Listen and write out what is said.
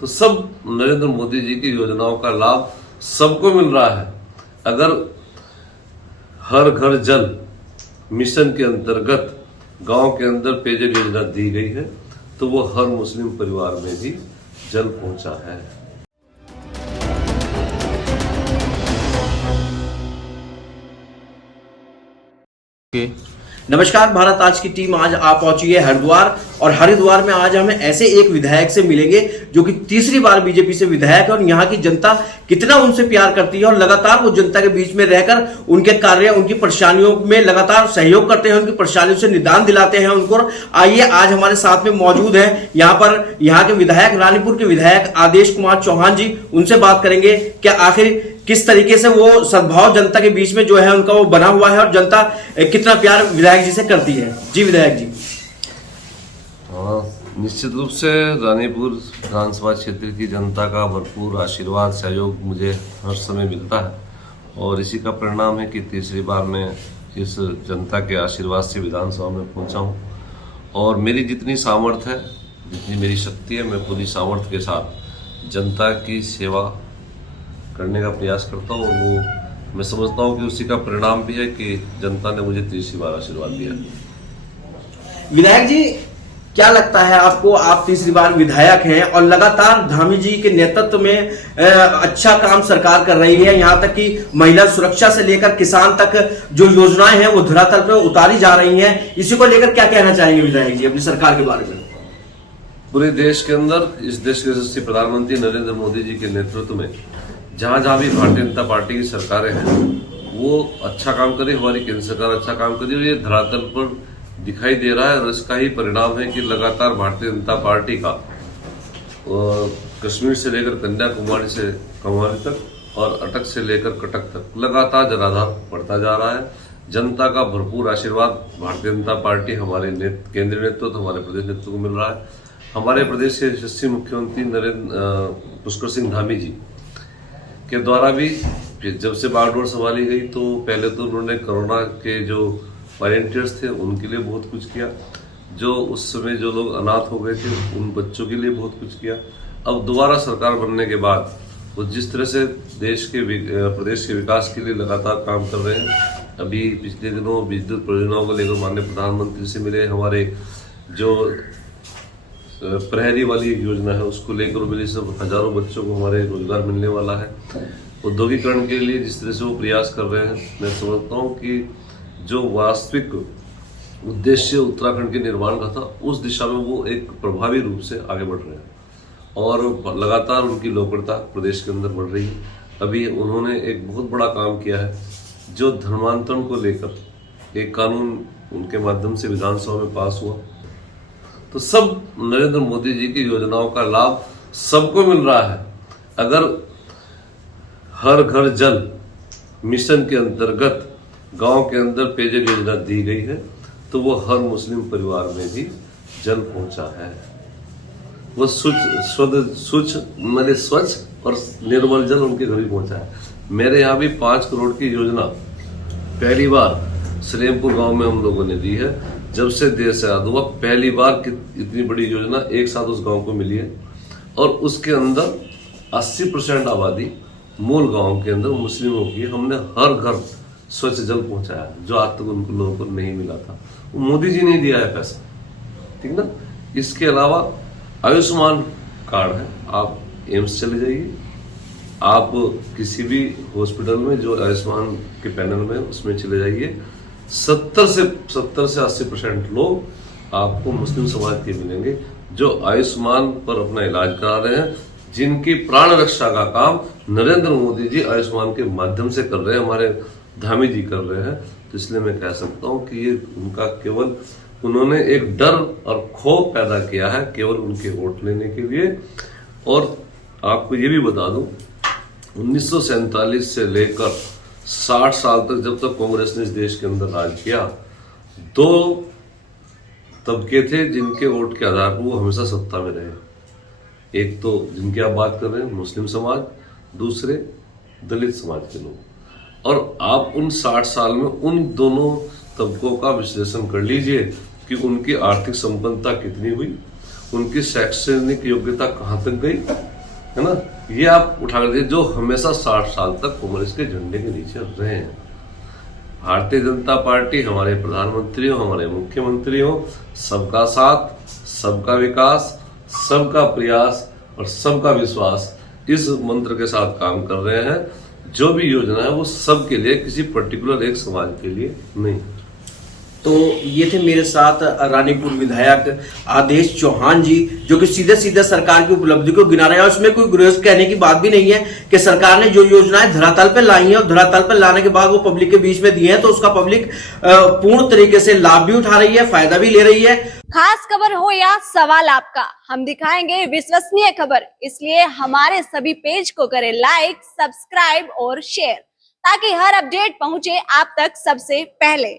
तो सब नरेंद्र मोदी जी की योजनाओं का लाभ सबको मिल रहा है। अगर हर घर जल मिशन के अंतर्गत गांव के अंदर पेयजल योजना दी गई है तो वो हर मुस्लिम परिवार में भी जल पहुंचा है। नमस्कार भारत आज की टीम आज आप पहुंची है हरिद्वार और हरिद्वार में आज हमें ऐसे एक विधायक से मिलेंगे जो कि तीसरी बार बीजेपी से विधायक है और यहाँ की जनता कितना उनसे प्यार करती है और लगातार वो जनता के बीच में रहकर उनके कार्य उनकी परेशानियों में लगातार सहयोग करते हैं, उनकी परेशानियों से निदान दिलाते हैं उनको। आइए आज हमारे साथ में मौजूद है यहाँ के विधायक रानीपुर के विधायक आदेश कुमार चौहान जी, उनसे बात करेंगे क्या आखिर किस तरीके से वो सद्भाव जनता के बीच में जो है उनका वो बना हुआ है और जनता कितना प्यार विधायक जी से करती है। जी विधायक जी। निश्चित रूप से रानीपुर विधानसभा क्षेत्र की जनता का भरपूर आशीर्वाद सहयोग मुझे हर समय मिलता है और इसी का परिणाम है कि तीसरी बार मैं इस जनता के आशीर्वाद से विधानसभा में पहुंचा हूं और मेरी जितनी सामर्थ्य है, जितनी मेरी शक्ति है, मैं पूरी सामर्थ्य के साथ जनता की सेवा करने का प्रयास करता हूँ और वो मैं समझता हूँ कि उसी का परिणाम भी है कि जनता ने मुझे तीसरी बार आशीर्वाद दिया। विधायक जी क्या लगता है आपको, आप तीसरी बार विधायक हैं और लगातार धामी जी के नेतृत्व में अच्छा काम सरकार कर रही है, यहाँ तक कि महिला सुरक्षा से लेकर किसान तक जो योजनाएं हैं वो धरातल पर उतारी जा रही हैं, इसी को लेकर क्या कहना चाहेंगे विधायक जी अपनी सरकार के बारे में? पूरे देश के अंदर इस देश के यशस्वी प्रधानमंत्री नरेंद्र मोदी जी के नेतृत्व में जहां जहां भी भारतीय जनता पार्टी की सरकारें हैं वो अच्छा काम करे, हमारी केंद्र सरकार अच्छा काम करे और ये धरातल पर दिखाई दे रहा है और इसका ही परिणाम है कि लगातार भारतीय जनता पार्टी का कश्मीर से लेकर कन्याकुमारी से कन्याकुमारी तक और अटक से लेकर कटक तक लगातार जनाधार बढ़ता जा रहा है। जनता का भरपूर आशीर्वाद भारतीय जनता पार्टी हमारे केंद्रीय नेतृत्व हमारे प्रदेश नेतृत्व को मिल रहा है। हमारे प्रदेश के यशस्वी मुख्यमंत्री पुष्कर सिंह धामी जी के द्वारा भी जब से बागडोर संभाली गई तो पहले तो उन्होंने कोरोना के जो वॉलंटियर्स थे उनके लिए बहुत कुछ किया, जो उस समय जो लोग अनाथ हो गए थे उन बच्चों के लिए बहुत कुछ किया। अब दोबारा सरकार बनने के बाद वो जिस तरह से प्रदेश के विकास के लिए लगातार काम कर रहे हैं, अभी पिछले दिनों विद्युत परियोजनाओं को लेकर माननीय प्रधानमंत्री से मिले, हमारे जो प्रहरी वाली योजना है उसको लेकर मिली, सब हजारों बच्चों को हमारे रोजगार मिलने वाला है। औद्योगिकरण के लिए जिस तरह से वो प्रयास कर रहे हैं, मैं समझता हूँ कि जो वास्तविक उद्देश्य उत्तराखंड के निर्माण का था उस दिशा में वो एक प्रभावी रूप से आगे बढ़ रहे हैं और लगातार उनकी लोकप्रियता प्रदेश के अंदर बढ़ रही है। अभी उन्होंने एक बहुत बड़ा काम किया है, जो धर्मांतरण को लेकर एक कानून उनके माध्यम से विधानसभा में पास हुआ तो सब नरेंद्र मोदी जी की योजनाओं का लाभ सबको मिल रहा है। अगर हर घर जल मिशन के अंतर्गत गांव के अंदर पेयजल योजना दी गई है तो वो हर मुस्लिम परिवार में भी जल पहुंचा है। वो स्वच्छ और निर्मल जल उनके घर भी पहुंचा है। मेरे यहाँ भी 5 करोड़ की योजना पहली बार सलेमपुर गांव में हम लोगों ने दी है। जब से देश आजाद हुआ पहली बार इतनी बड़ी योजना एक साथ उस गांव को मिली है और उसके अंदर 80% आबादी मूल गांव के अंदर मुस्लिमों की। हमने हर घर स्वच्छ जल पहुंचाया जो आज तक उनको लोगों को नहीं मिला था, वो मोदी जी ने दिया है पैसा, ठीक ना। इसके अलावा आयुष्मान कार्ड है, आप एम्स चले जाइए, आप किसी भी हॉस्पिटल में जो आयुष्मान के पैनल में उसमें चले जाइए, 70 से 80% लोग आपको मुस्लिम समाज के मिलेंगे जो आयुष्मान पर अपना इलाज करा रहे हैं, जिनकी प्राण रक्षा का काम नरेंद्र मोदी जी आयुष्मान के माध्यम से कर रहे हैं, हमारे धामी जी कर रहे हैं। तो इसलिए मैं कह सकता हूँ कि ये उनका केवल उन्होंने एक डर और खौफ पैदा किया है केवल उनके वोट लेने के लिए। और आपको ये भी बता दूं 1947 से लेकर 60 साल तक जब तक कांग्रेस ने इस देश के अंदर राज किया, 2 तबके थे जिनके वोट के आधार पर वो हमेशा सत्ता में रहे। एक तो जिनकी आप बात कर रहे हैं मुस्लिम समाज, दूसरे दलित समाज के लोग। और आप उन 60 साल में उन दोनों तबकों का विश्लेषण कर लीजिए कि उनकी आर्थिक संपन्नता कितनी हुई, उनकी शैक्षणिक योग्यता कहाँ तक गई है ना, ये आप उठा कर जो हमेशा 60 साल तक कांग्रेस के झंडे के नीचे रहे हैं। भारतीय जनता पार्टी, हमारे प्रधानमंत्री हो, हमारे मुख्यमंत्री हो, सबका साथ, सबका विकास, सबका प्रयास और सबका विश्वास, इस मंत्र के साथ काम कर रहे हैं। जो भी योजना है वो सबके लिए, किसी पर्टिकुलर एक समाज के लिए नहीं। तो ये थे मेरे साथ रानीपुर विधायक आदेश चौहान जी, जो कि सीधे सीधे सरकार की उपलब्धि को गिना रहे हैं। उसमें कोई गुरेज कहने की बात भी नहीं है कि सरकार ने जो योजनाएं धरातल पे लाई हैं और धरातल पे लाने के बाद वो पब्लिक के बीच में दिए हैं, तो उसका पब्लिक पूर्ण तरीके से लाभ भी उठा रही है, फायदा भी ले रही है। खास खबर हो या सवाल आपका, हम दिखाएंगे विश्वसनीय खबर। इसलिए हमारे सभी पेज को करें लाइक, सब्सक्राइब और शेयर, ताकि हर अपडेट पहुंचे आप तक सबसे पहले।